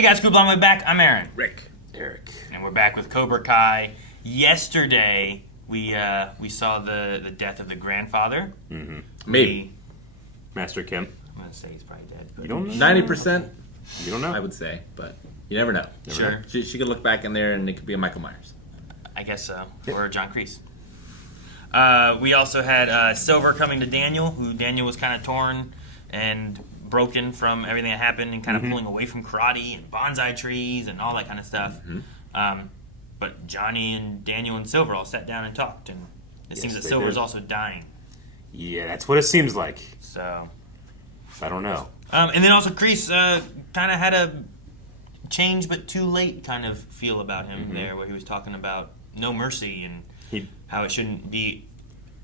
Hey guys, Group Long Way Back. I'm Aaron. Rick. Eric. And we're back with Cobra Kai. Yesterday, we saw the death of the grandfather. Mm-hmm. Maybe. Master Kim. I'm going to say he's probably dead. You don't know? 90%? You don't know? I would say, but you never know. Sure. Know. She could look back in there and it could be a Michael Myers. I guess so. Or John Kreese. We also had Silver coming to Daniel, who Daniel was kind of torn and broken from everything that happened and kind of pulling away from karate and bonsai trees and all that kind of stuff. But Johnny and Daniel and Silver all sat down and talked, and it seems that Silver's also dying. Yeah, that's what it seems like. So I don't know. And then also Kreese kind of had a change but too late kind of feel about him there, where he was talking about no mercy and how it shouldn't be,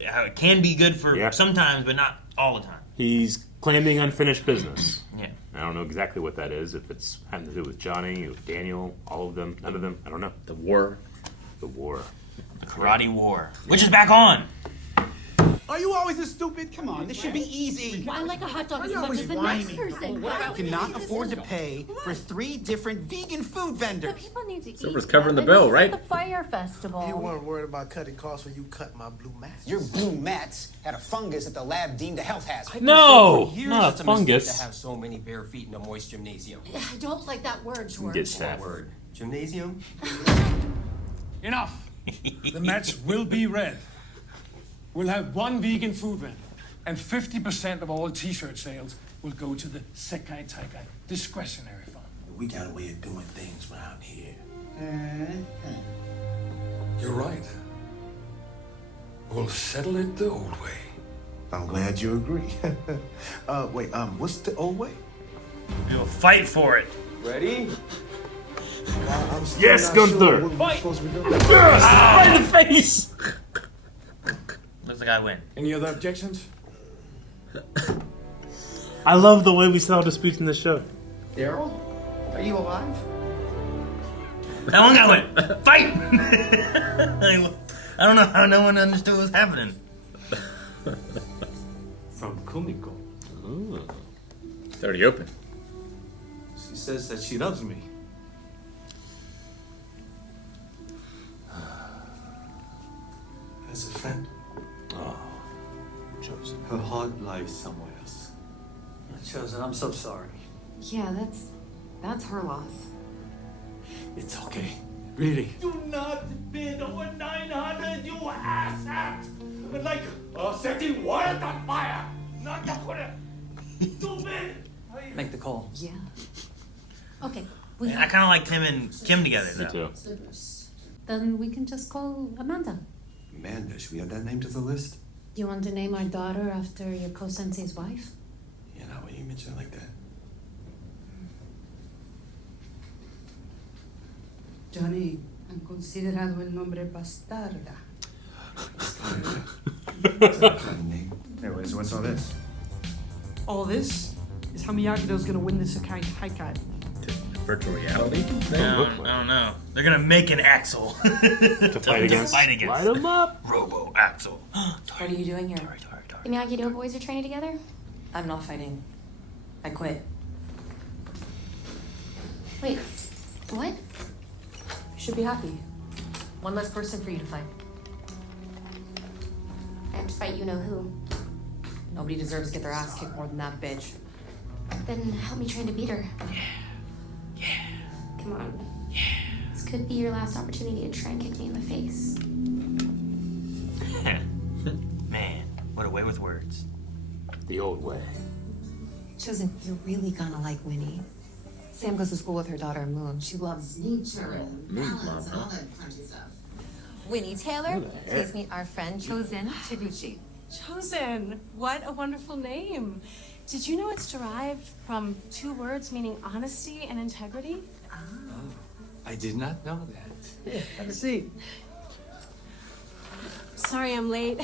how it can be good for sometimes but not all the time. He's claiming unfinished business. Yeah. I don't know exactly what that is. If it's having to do with Johnny, with Daniel, all of them, none of them. I don't know. The war. The war. The karate war, which is back on. Are you always this stupid? Come on, this should be easy. Well, I like a hot dog as much as the next person. I cannot afford to pay for 3 different vegan food vendors. But people need to eat. Silver's covering the bill, right? The fire festival. You weren't worried about cutting costs when you cut my blue mats. Your blue mats had a fungus that the lab deemed a health hazard. No, not a fungus. To have so many bare feet in a moist gymnasium. I don't like that word, George. Get that word. Gymnasium? Enough. The mats will be red. We'll have 1 vegan food vendor, and 50% of all T-shirt sales will go to the Sekai Taikai discretionary fund. We got a way of doing things around here. You're right. We'll settle it the old way. I'm glad you agree. Wait, what's the old way? We'll fight for it. Ready? Yes, Gunther! Fight! Supposed to be doing. Right in the face! Looks like I win. Any other objections? I love the way we settle disputes in this show. Daryl, are you alive? That one guy went, fight! I don't know how no one understood what was happening. From Kumiko. It's already open. She says that she loves me. As a friend. Chozen. Her heart lies somewhere else. Chozen, I'm so sorry. Yeah, that's her loss. It's okay. Really. Do not bid over 900, you asshat! Like setting water on fire! Not to put it. Stupid! Make the call. Yeah. Okay. I kind of liked him and Kim together, Me though. too. Then we can just call Amanda. Amanda, should we add that name to the list? You want to name our daughter after your co-sensei's wife? Yeah, not when you mention it like that. Johnny, han considerado el nombre bastarda. That's not a kind of name. Anyways, what's all this? All this is how Miyagido's gonna win the Sekai Haikai. Virtual reality? I don't know. They're gonna make an Axel To fight against. Light him up. Robo Axel. What are you doing here? The Miyagi-Do boys are training together? I'm not fighting. I quit. Wait, what? You should be happy. One less person for you to fight. I have to fight you-know-who. Nobody deserves to get their ass kicked more than that bitch. Then help me train to beat her. Yeah. Come on. This could be your last opportunity to try and kick me in the face. Man, what a way with words. The old way. Chozen, you're really gonna like Winnie. Sam goes to school with her daughter Moon. She loves nature and balance and all that crunchy stuff. Winnie Taylor, please meet our friend Chozen Taguchi. Chozen, what a wonderful name. Did you know it's derived from 2 words meaning honesty and integrity? Oh, I did not know that. Yeah, have a seat. Sorry I'm late.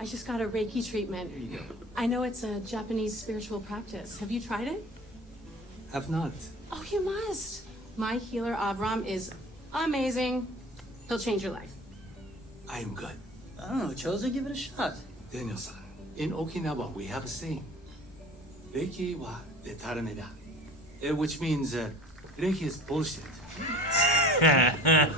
I just got a Reiki treatment. There you go. I know it's a Japanese spiritual practice. Have you tried it? Have not. Oh, you must. My healer Avram is amazing. He'll change your life. I am good. I don't know, Chozen, give it a shot. Daniel-san, in Okinawa, we have a saying. Reiki wa de tarameda. Which means break his bullshit. Can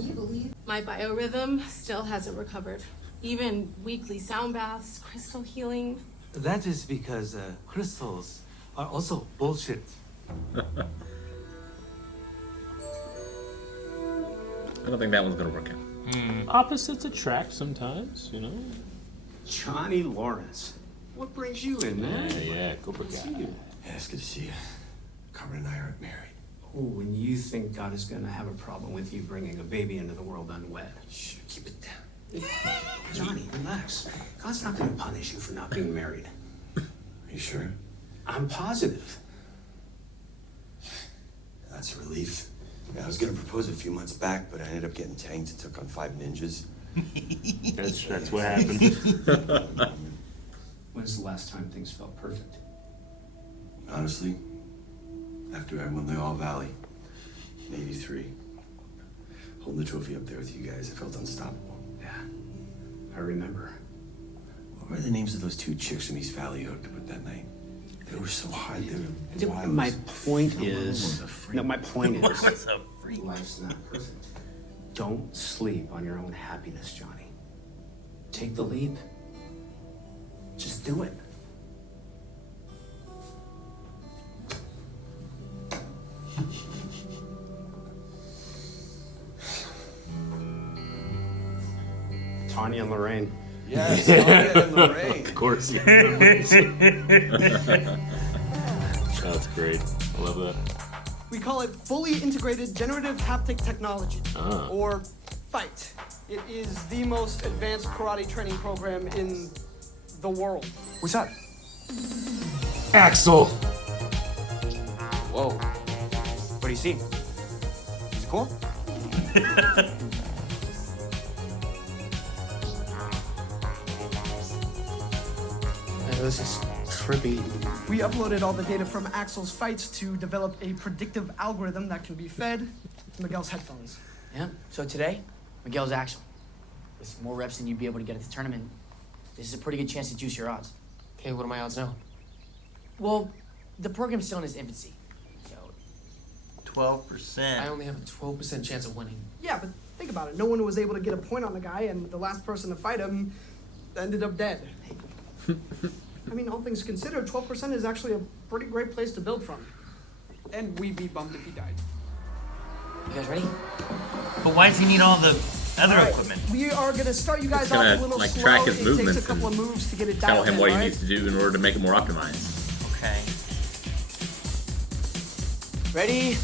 you believe? My biorhythm still hasn't recovered. Even weekly sound baths, crystal healing. That is because crystals are also bullshit. I don't think that one's gonna work out. Opposites attract sometimes, you know. Johnny Lawrence. What brings you in, man? Yeah, Cobra guy. Yeah, it's good to see you. Cobra and I are married. Oh, and you think God is gonna have a problem with you bringing a baby into the world unwed? Shh, keep it down. Johnny, relax. God's not gonna punish you for not being married. Are you sure? I'm positive. That's a relief. Yeah, I was gonna propose a few months back, but I ended up getting tanked and took on 5 ninjas. That's what happened. When's the last time things felt perfect? Honestly, after I won the All Valley in '83, holding the trophy up there with you guys, I felt unstoppable. Yeah, I remember. What were the names of those 2 chicks from East Valley you hooked up with that night? They were so hot. They were wild. My point is, What's a freak? life's not perfect. Don't sleep on your own happiness, Johnny. Take the leap. Just do it. Tanya and Lorraine. Yes, Tanya and Lorraine. Of course. That's great. I love that. We call it Fully Integrated Generative Haptic Technology, Ah. or FIGHT. It is the most advanced karate training program in the world. What's up? Axel. Whoa. What do you see? Is it cool? This is trippy. We uploaded all the data from Axel's fights to develop a predictive algorithm that can be fed to Miguel's headphones. Yeah, so today, Miguel's Axel. With more reps than you'd be able to get at the tournament, this is a pretty good chance to juice your odds. Okay, what are my odds now? Well, the program's still in its infancy. So 12%. I only have a 12% chance of winning. Yeah, but think about it. No one was able to get a point on the guy, and the last person to fight him ended up dead. I mean, all things considered, 12% is actually a pretty great place to build from. And we'd be bummed if he died. You guys ready? But why does he need all the other All right, equipment? we are gonna start you guys It's off gonna a little like slow. track his It movements takes a couple and of moves to get it tell dialed him in, what he right? needs to do in order to make it more optimized. Okay. Ready?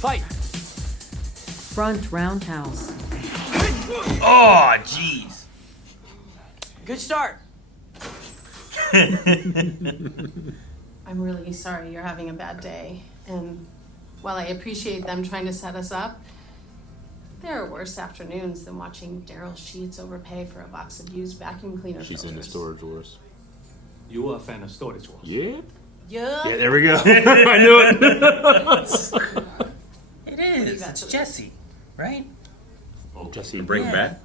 Fight! Front roundhouse. Oh, jeez. Good start. I'm really sorry you're having a bad day. And while I appreciate them trying to set us up, there are worse afternoons than watching Daryl Sheets overpay for a box of used vacuum cleaner She's filters. in the Storage Wars. You are a fan of Storage Wars? Yeah. Yeah. Yeah, there we go. I knew it. It is. It's Jesse, right? Oh, Jesse. Breaking Bad?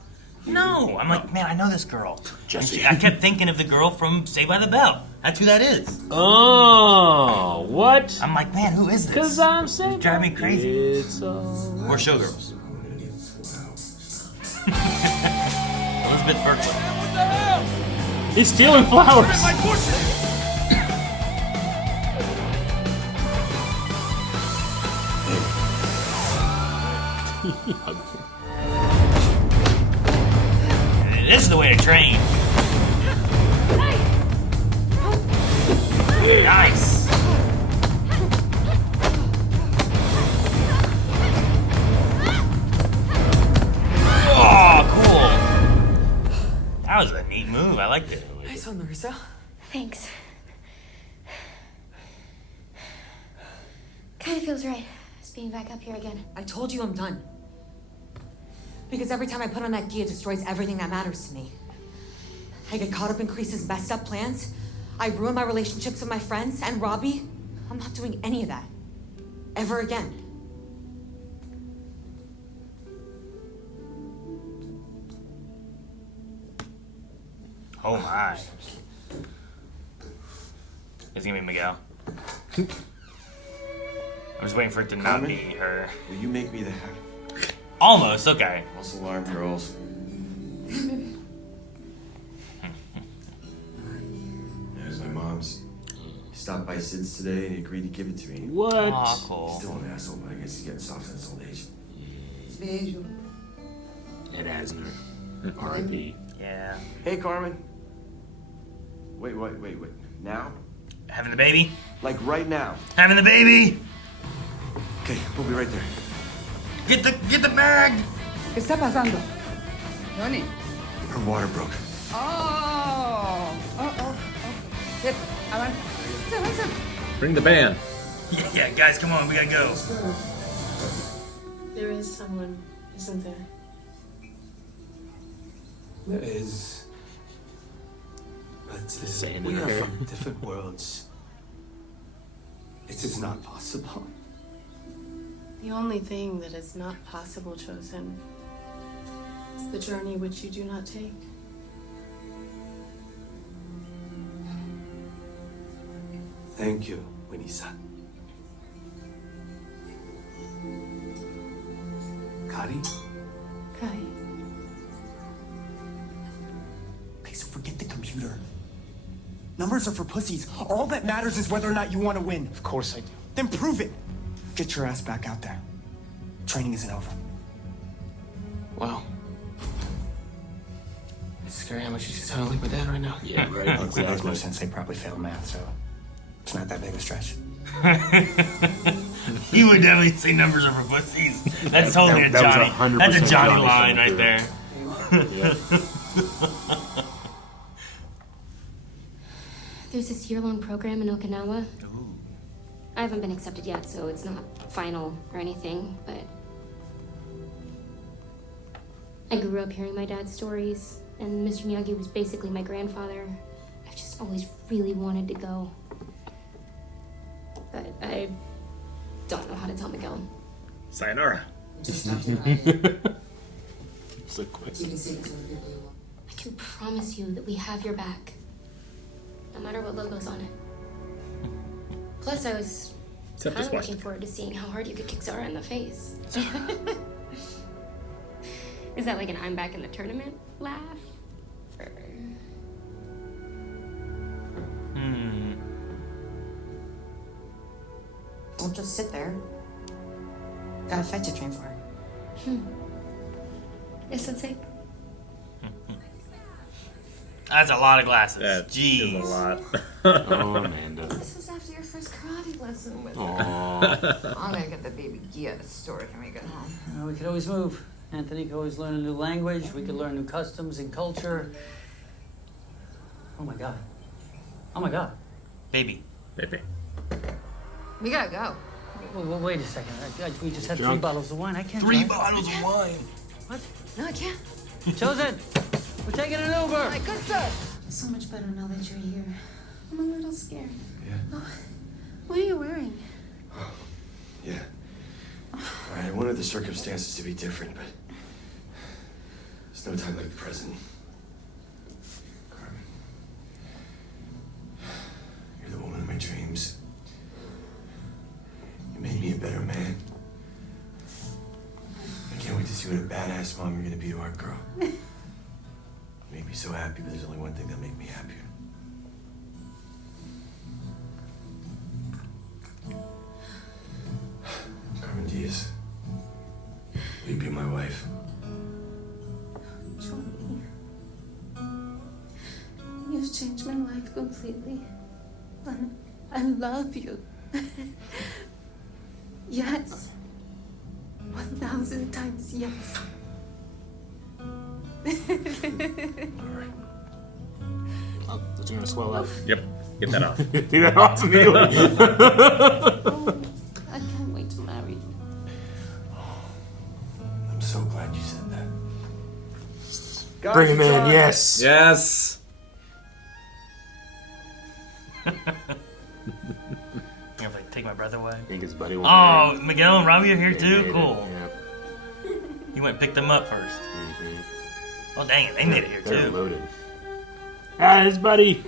No. I'm like, man, I know this girl. Jesse. I kept thinking of the girl from Saved by the Bell. That's who that is. Oh, what? I'm like, man, who is this? Because I'm saying. It's driving me crazy. It's Or Showgirls. Elizabeth Berkley. He's stealing flowers. This is the way to train. Nice. Oh, cool. That was a neat move. I liked it. Nice one, Marissa. Thanks. Kind of feels right, just being back up here again. I told you I'm done. Because every time I put on that gi, it destroys everything that matters to me. I get caught up in Kreese's messed up plans. I ruin my relationships with my friends and Robbie. I'm not doing any of that. Ever again. Oh my. It's gonna be Miguel. I was waiting for it to not Carmen? be her. Will you make me the Almost, okay. false alarm girls? There's my mom's. He stopped by Sid's today and he agreed to give it to me. What? Aw, cool. He's still an asshole, but I guess he's getting soft in his old age. Ed Asner. R.I.P. Yeah. Hey, Carmen. Wait. Now? Having the baby? Like right now. Having the baby? Okay, we'll be right there. Get the bag! ¿Qué está pasando? Johnny. Her water broke. Oh. Yep. Avanza. Bring the band. Yeah, guys, come on, we gotta go. There is someone, isn't there? There is. But saying we it are here. from different worlds. It is not possible. The only thing that is not possible, Chozen, is the journey which you do not take. Thank you, Winnie-san. Kari? Kai. Okay, so forget the computer. Numbers are for pussies. All that matters is whether or not you want to win. Of course I do. Then prove it. Get your ass back out there. Training isn't over. Wow. It's scary how much you just totally with that right now. Yeah, right. Look, it makes no Exactly. sense. They probably failed math, so it's not that big a stretch. You would definitely say numbers are for pussies. That's totally that a was Johnny. 100% That's a Johnny Johnny line right coming there. There's this year-long program in Okinawa. I haven't been accepted yet, so it's not final or anything, but I grew up hearing my dad's stories, and Mr. Miyagi was basically my grandfather. I've just always really wanted to go. But I don't know how to tell Miguel. Sayonara. So quick. I can promise you that we have your back, no matter what logo's on it. Plus, I was Except kind the of looking swastika. forward to seeing how hard you could kick Zara in the face. Is that like an I'm back in the tournament laugh? Or... Don't just sit there. Got a fight to train for. Yes, Sensei. That's a lot of glasses. That Jeez. is a lot. Oh, Amanda. This was after your first karate lesson with Aw. I'm gonna get the baby Gia at the store when we get home. We could always move. Anthony could always learn a new language. We could learn new customs and culture. Oh my god. Oh my god. Baby. Pepe. We gotta go. Well, wait a second. We just had Jump. 3 bottles of wine. I can't. 3 drive. bottles of wine. What? No, I can't. Chozen! We're taking an Uber! All right, good stuff. So much better now that you're here. I'm a little scared. Yeah. Oh, what are you wearing? Yeah. I wanted the circumstances to be different, but there's no time like the present. Carmen, you're the woman of my dreams. You made me a better man. I can't wait to see what a badass mom you're gonna be to our girl. You make me so happy, but there's only one thing that'll make me happier. Carmen Diaz, will you be my wife? Johnny, you've changed my life completely. I love you. Yes. 1,000 times yes. Oh, those are gonna swell up. Yep. Get that off. Do that off immediately. I can't wait to marry you. I'm so glad you said that. Bring him in, yes. Yes. I'm gonna like, take my breath away. I think his buddy will Oh, marry. Miguel and Robbie are here They too? made it, Cool. Yep. You went and picked them up first. Oh, dang it. They made it here They're too. loaded. Ah, his buddy.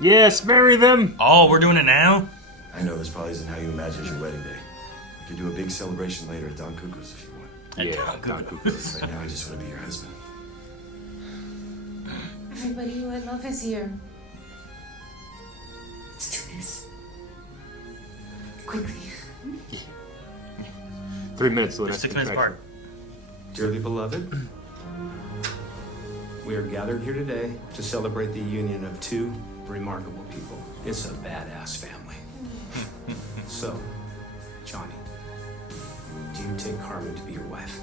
Yes, marry them. Oh, we're doing it now? I know this probably isn't how you imagined your wedding day. We could do a big celebration later at Don Cuckoo's if you want. Yeah, Don Cuckoo's. Right now, I just want to be your husband. Everybody who I love is here. Let's do this. Quickly. 3 minutes till the next 6 minutes apart. Dearly beloved, we are gathered here today to celebrate the union of two remarkable people. It's a badass family. So, Johnny, do you take Carmen to be your wife?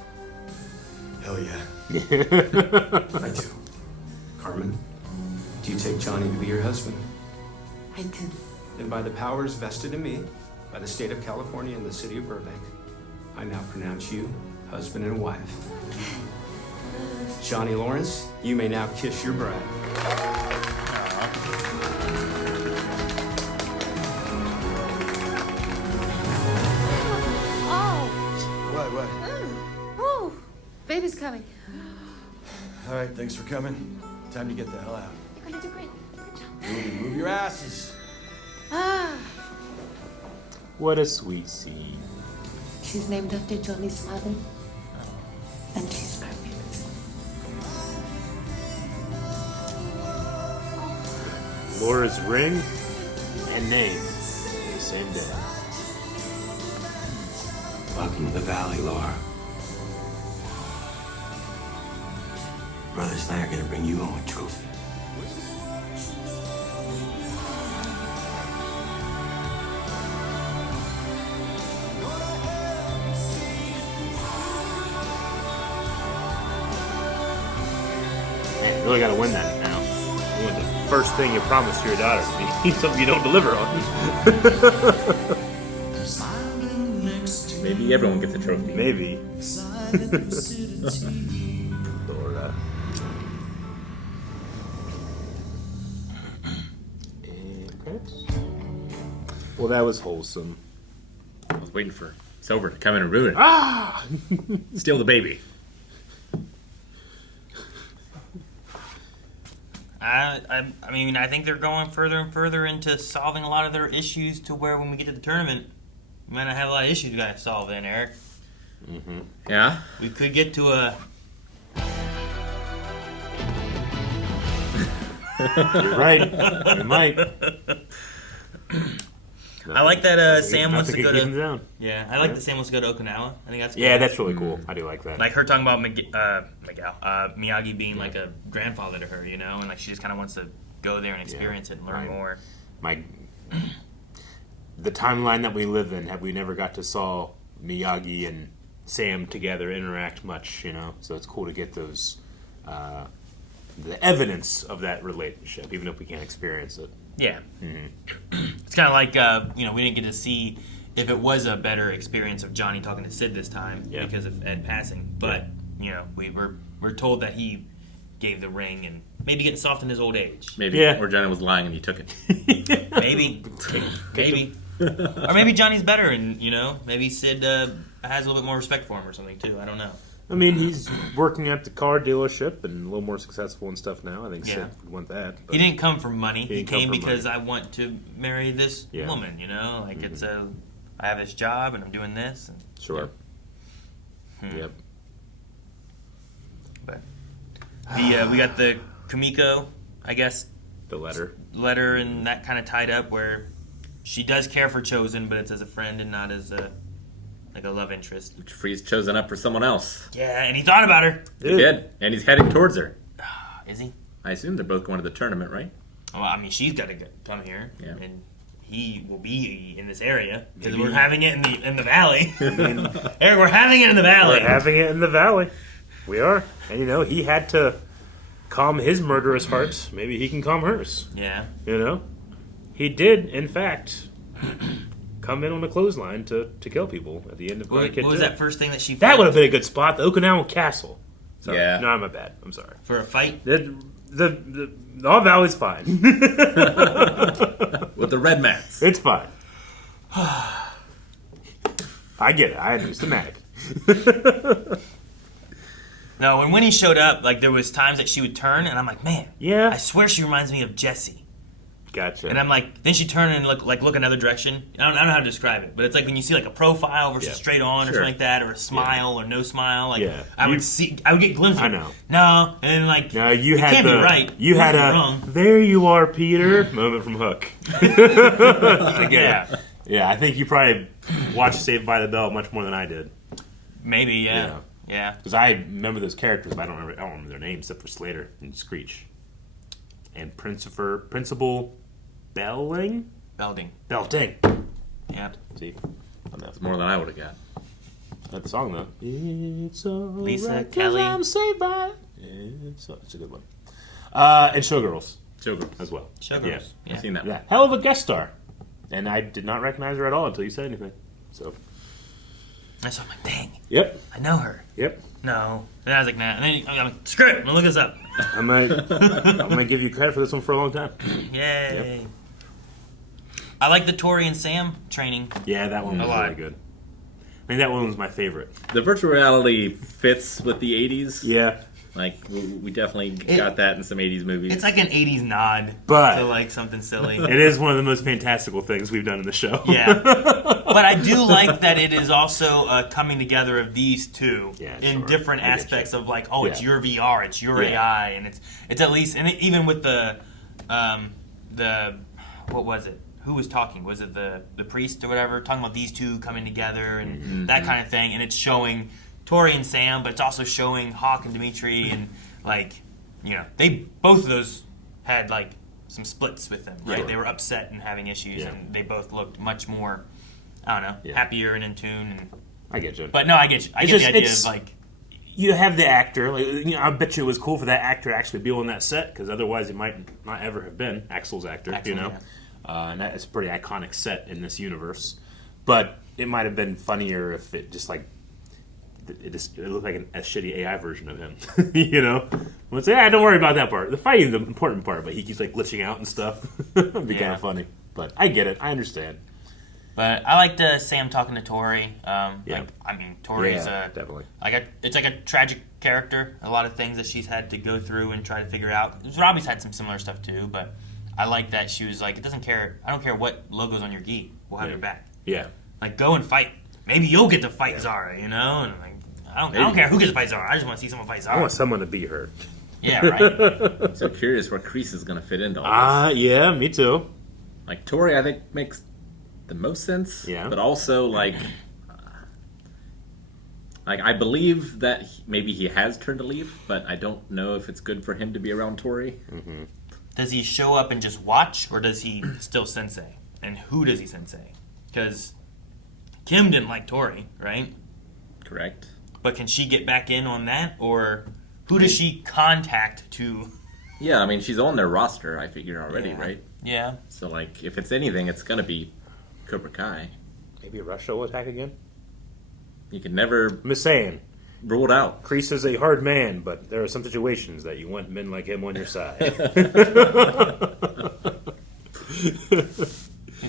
Hell yeah. I do. Carmen, do you take Johnny to be your husband? I do. Then by the powers vested in me, by the state of California and the city of Burbank, I now pronounce you husband and wife. Johnny Lawrence, you may now kiss your bride. Oh. What? Woo. Baby's coming. All right, thanks for coming. Time to get the hell out. You're gonna do great. Good job. Move your asses. Ah. What a sweet scene. She's named after Johnny's father. And she's perfect. Laura's ring and name. Same day. Welcome to the Valley, Laura. Brothers and I are gonna bring you home a trophy. Man, you really gotta win that now. You want the first thing you promise your daughter to be something you don't deliver on. Maybe everyone gets a trophy. Maybe. Laura. And credits. Well, that was wholesome. I was waiting for Silver to come in and ruin it. Ah! Steal the baby. I mean, I think they're going further and further into solving a lot of their issues to where when we get to the tournament, we might not have a lot of issues we gotta solve then, Eric. Mm-hmm. Yeah? We could get to a... You're right. We might. I like that Sam wants to Nothing go can keep him to... down. Yeah, I like that Sam wants to go to Okinawa. I think that's cool. Yeah, that's really cool. I do like that. Like her talking about Miyagi being like a grandfather to her, you know, and like she just kind of wants to go there and experience it and learn more. The timeline that we live in, have we never got to saw Miyagi and Sam together interact much, you know? So it's cool to get those, the evidence of that relationship, even if we can't experience it. Yeah. Mm-hmm. It's kind of like, we didn't get to see if it was a better experience of Johnny talking to Sid this time because of Ed passing. But, we're told that he gave the ring and maybe getting soft in his old age. Maybe. Or Johnny was lying and he took it. Maybe. Maybe. Or maybe Johnny's better and, maybe Sid has a little bit more respect for him or something too. I don't know. I mean, he's working at the car dealership and a little more successful and stuff now. I think Sid would want that. He didn't come for money. He came because money. I want to marry this woman, Like, it's I have this job and I'm doing this. And, sure. Yep. But we got the Kumiko, I guess. The letter and that kind of tied up where she does care for Chozen, but it's as a friend and not as a love interest. Which frees Chozen up for someone else. Yeah, and he thought about her. He did. And he's heading towards her. Is he? I assume they're both going to the tournament, right? Well, I mean, she's got to come here. Yeah. And he will be in this area because we're having it in the valley. Eric, we're having it in the valley. We're having it in the valley. We are. And, he had to calm his murderous heart. Maybe he can calm hers. Yeah. He did, in fact, come in on a clothesline to kill people at the end of What was that first thing that she... That would have been a good spot. The Okinawa Castle. Sorry. Yeah. No, my bad. I'm sorry. For a fight? The All Valley's fine. With the red mats. It's fine. I get it. I understand that. No, when Winnie showed up, there was times that she would turn, and I'm like, man, I swear she reminds me of Jessie. Gotcha. And I'm like, then she turned and look another direction. I don't know how to describe it, but it's like when you see like a profile versus straight on or something like that, or a smile or no smile. Like I would get glimpses. I know. No, and then like no, you had can't be right. You had a wrong. There you are, Peter moment from Hook. Yeah. I think you probably watched Saved by the Bell much more than I did. Maybe, yeah. Because I remember those characters, but I don't remember their names except for Slater and Screech, and Principal Belding. Yeah. See, that's more than I would have got. That song though. It's Lisa right, Kelly. I'm saved by. It's a good one. And Showgirls as well. Showgirls. Yeah. I've seen that. Yeah, hell of a guest star, and I did not recognize her at all until you said anything. So. That's what I'm like, dang. Yep. I know her. Yep. No. And I was like, nah. And then I'm like, screw it. I'm gonna look this up. I'm gonna give you credit for this one for a long time. Yay. Yep. I like the Tori and Sam training. Yeah, that one was really good. I think that one was my favorite. The virtual reality fits with the 80s. Yeah. Like, we definitely got that in some 80s movies. It's like an 80s nod but to like something silly. It is one of the most fantastical things we've done in the show. Yeah. But I do like that it is also a coming together of these two in different aspects of like, it's your VR, it's your AI, and it's at least, and even with the what was it? Who was talking? Was it the priest or whatever? Talking about these two coming together and that kind of thing, and it's showing Tori and Sam, but it's also showing Hawk and Dimitri, and like, they both of those had like some splits with them, right? Sure. They were upset and having issues, and they both looked much more, I don't know, happier and in tune. And I get you. But no, I get you. I get the idea of like, you have the actor. Like, I bet you it was cool for that actor to actually be on that set, because otherwise he might not ever have been Axel's actor. And that's a pretty iconic set in this universe. But it might have been funnier if it just like it looked like a shitty AI version of him. Let's say, don't worry about that part. The fighting is the important part, but he keeps like glitching out and stuff. It'd be kind of funny. But I get it. I understand. But I liked Sam talking to Tori. Tori's definitely it's like a tragic character. A lot of things that she's had to go through and try to figure out. Robbie's had some similar stuff too, but I like that she was like, I don't care what logo's on your gi. We'll have your back. Yeah. Like, go and fight. Maybe you'll get to fight Zara, And like, I don't care who gets to fight Zara. I just want to see someone fight Zara. I want someone to beat her. Yeah, right. I'm so curious where Kreese is going to fit into all this. Yeah, me too. Like, Tori, I think, makes the most sense. Yeah. But also, like I believe that maybe he has turned a leaf, but I don't know if it's good for him to be around Tori. Mm-hmm. Does he show up and just watch, or does he still sensei? And who does he sensei? Because Kim didn't like Tori, right? Correct. But can she get back in on that, or who does she contact to? Yeah, I mean, she's on their roster, I figure already, right? Yeah. So, like, if it's anything, it's going to be Cobra Kai. Maybe Russia will attack again? You can never... I'm just saying. Rule it out. Kreese is a hard man, but there are some situations that you want men like him on your side.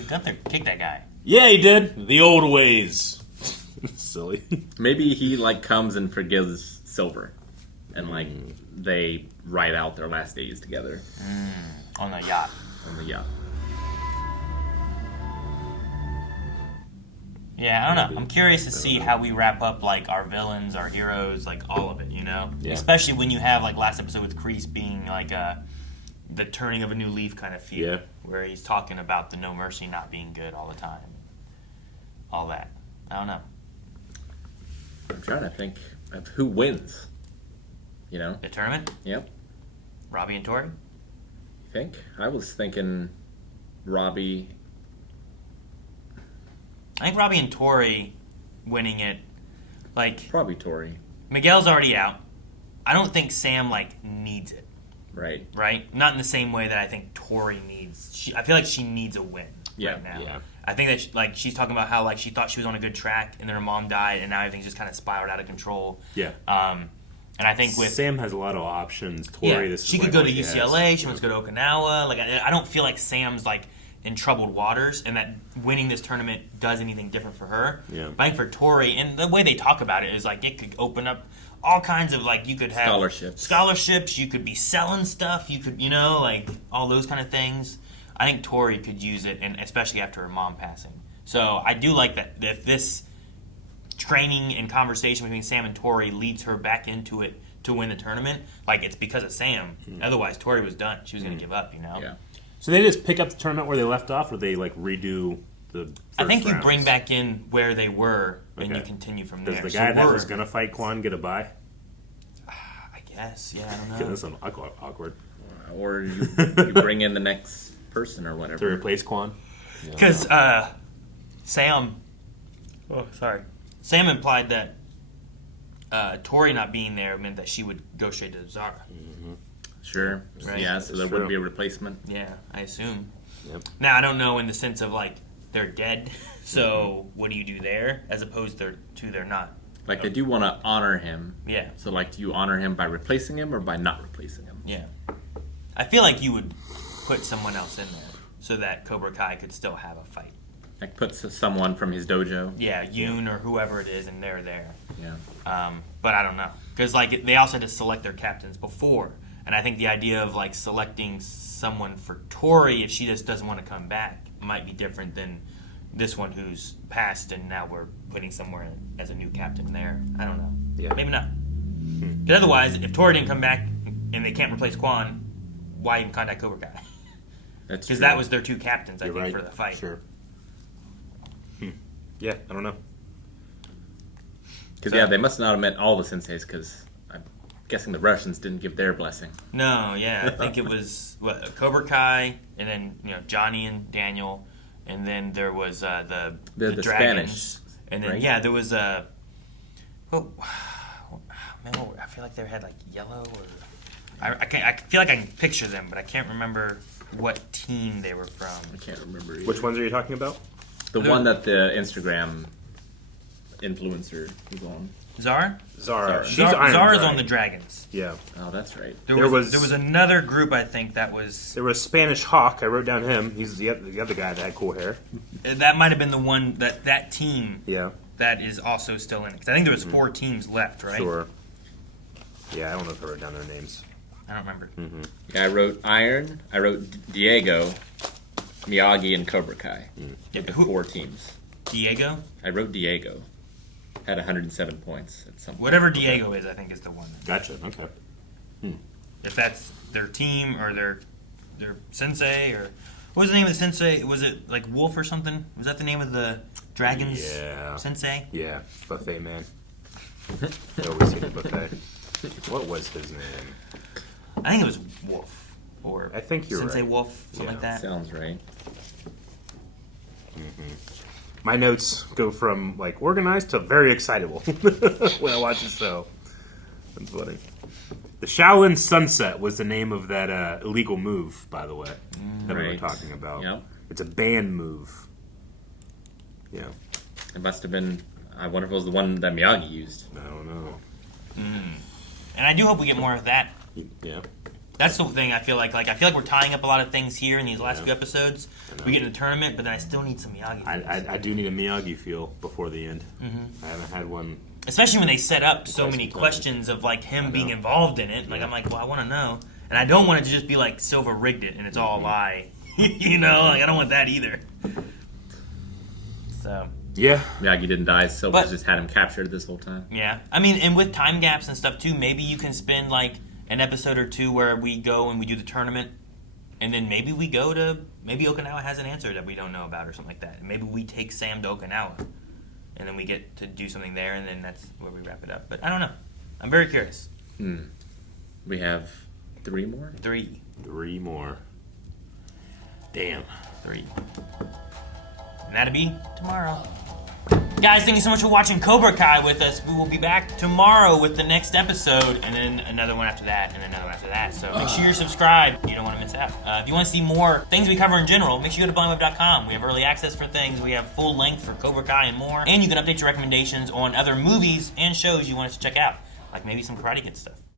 Gunther kicked that guy. Yeah, he did. The old ways. Silly. Maybe he, like, comes and forgives Silver. And, like, they ride out their last days together. On the yacht. On the yacht. Yeah, I don't know. I'm curious to see how we wrap up, like, our villains, our heroes, like, all of it, Yeah. Especially when you have, like, last episode with Kreese being, like, the turning of a new leaf kind of feel. Yeah. Where he's talking about the no mercy not being good all the time. All that. I don't know. I'm trying to think of who wins. The tournament? Yep. Robbie and Tori? You think? I was thinking Robbie... I think Robbie and Tori winning it, like... Probably Tori. Miguel's already out. I don't think Sam, like, needs it. Right. Right? Not in the same way that I think Tori needs... I feel like she needs a win right now. Yeah. I think that, she's talking about how, she thought she was on a good track, and then her mom died, and now everything's just kind of spiraled out of control. Yeah. And I think with... Sam has a lot of options. Tori, she could go to UCLA. She wants to go to Okinawa. Like, I don't feel like Sam's, in troubled waters, and that winning this tournament does anything different for her. Yeah. But I think for Tori, and the way they talk about it is it could open up all kinds of you could have scholarships. You could be selling stuff. You could all those kind of things. I think Tori could use it, and especially after her mom passing. So I do like that if this training and conversation between Sam and Tori leads her back into it to win the tournament, like it's because of Sam. Otherwise, Tori was done. She was going to give up, you know? Yeah. So they just pick up the tournament where they left off, or they like redo the first I think you rounds? bring back in where they were, and you continue from there. Does the guy that was going to fight Quan get a bye? I guess, yeah, I don't know. Yeah, that's awkward. Or you bring in the next person or whatever. To replace Quan? Because Sam implied that Tori not being there meant that she would go straight to Zara. Sure. Right? Yeah, so there would be a replacement. Yeah, I assume. Yep. Now, I don't know in the sense of, like, they're dead, so what do you do there, as opposed to they're not? Like, they do want to honor him. Yeah. So, like, do you honor him by replacing him or by not replacing him? Yeah. I feel like you would put someone else in there so that Cobra Kai could still have a fight. Like, put someone from his dojo? Yeah, Yoon or whoever it is, and they're there. Yeah. But I don't know. Because, like, they also had to select their captains before. And I think the idea of, like, selecting someone for Tori, if she just doesn't want to come back, might be different than this one who's passed and now we're putting somewhere as a new captain there. I don't know. Yeah. Maybe not. Because otherwise, if Tori didn't come back and they can't replace Quan, why even contact Cobra Kai? That's Because that was their two captains, I You're think, right. for the fight. Sure. Yeah, I don't know. Because, yeah, they must not have met all the senseis because I'm guessing the Russians didn't give their blessing. No, yeah, I think it was Cobra Kai, and then Johnny and Daniel, and then there was the the dragons, Spanish, and then right? there was man, I feel like they had like yellow or I feel like I can picture them, but I can't remember what team they were from. I can't remember either. Which ones are you talking about? The one that the Instagram influencer was on. Zara. She's Iron Zara's Dragon. on the dragons. Yeah. Oh, that's right. There was another group I think that was. There was Spanish Hawk. I wrote down him. He's the other guy that had cool hair. That might have been the one that team. Yeah. That is also still in it. Because I think there was 4 teams left, right? Sure. Yeah, I don't know if I wrote down their names. I don't remember. Yeah, I wrote Iron. I wrote Diego, Miyagi, and Cobra Kai. Yeah, the 4 teams. Diego? I wrote Diego. Had 107 points at some point. Whatever Diego is, I think is the one. Gotcha. Okay. If that's their team or their sensei or what was the name of the sensei? Was it like Wolf or something? Was that the name of the dragons sensei? Yeah, Buffet Man. I always say the buffet. What was his name? I think it was Wolf or I think you're Sensei right. Wolf, something like that. Sounds right. My notes go from like organized to very excitable when I watch the show. That's funny. The Shaolin Sunset was the name of that illegal move, by the way, that we were Right. talking about. Yep. It's a banned move. Yeah. It must have been. I wonder if it was the one that Miyagi used. I don't know. And I do hope we get more of that. Yeah. That's the thing I feel like. I feel like we're tying up a lot of things here in these last few episodes. We get in the tournament, but then I still need some Miyagi. I do need a Miyagi feel before the end. Mm-hmm. I haven't had one. Especially when they set up so many questions of like him being involved in it. Like I'm like, well, I want to know, and I don't want it to just be like Silva rigged it and it's all a lie. You know, like I don't want that either. So. Yeah. Miyagi didn't die. Silva But- just had him captured this whole time. Yeah, I mean, and with time gaps and stuff too, maybe you can spend like an episode or two where we go and we do the tournament, and then maybe we go to maybe Okinawa has an answer that we don't know about or something like that. And maybe we take Sam to Okinawa, and then we get to do something there, and then that's where we wrap it up. But I don't know. I'm very curious. We have 3 more. 3 more. Damn. 3. And that'll be tomorrow. Guys, thank you so much for watching Cobra Kai with us. We will be back tomorrow with the next episode, and then another one after that, and another one after that. So make sure you're subscribed. You don't want to miss out. If you want to see more things we cover in general, make sure you go to blindweb.com. We have early access for things. We have full length for Cobra Kai and more. And you can update your recommendations on other movies and shows you want us to check out, like maybe some Karate Kid stuff.